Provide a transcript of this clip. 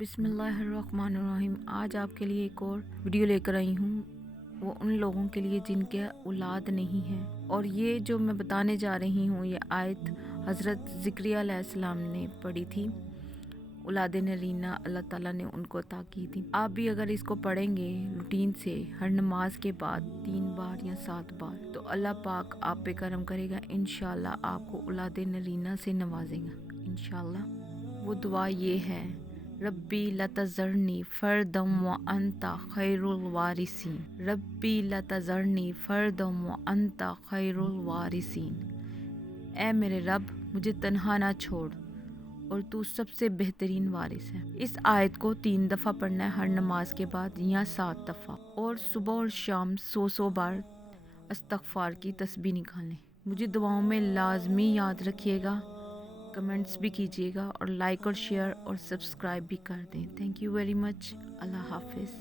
बिस्मिल्लाहिर्रहमानिर्रहीम। आज आपके लिए एक और वीडियो लेकर आई हूँ, वो उन लोगों के लिए जिनके औलाद नहीं है। और ये जो मैं बताने जा रही हूँ, ये आयत हज़रत ज़करिया अलैहिस्सलाम ने पढ़ी थी। औलाद नरीना अल्लाह ताला ने उनको अता की थी। आप भी अगर इसको पढ़ेंगे रूटीन से हर नमाज के बाद 3 बार या 7 बार, तो अल्लाह पाक आप पे करम करेगा। इंशाल्लाह आपको औलाद नरीना से नवाजेगा इंशाल्लाह। वो दुआ ये है, रब्बी लतज़रनी फ़र्दम व अंता खैरुल वारिसीन। रब्बी लतज़रनी फ़र्दम व अंता खैरुल वारिसीन। ऐ मेरे रब, मुझे तन्हा ना छोड़ और तू सबसे बेहतरीन वारिस है। इस आयत को 3 दफ़ा पढ़ना है हर नमाज के बाद या 7 दफ़ा, और सुबह और शाम 100 बार इस्तग़फ़ार की तस्बीह निकालें। मुझे दुआओं में लाजमी याद रखिएगा, कमेंट्स भी कीजिएगा और लाइक और शेयर और सब्सक्राइब भी कर दें। Thank you very much. Allah हाफिज़।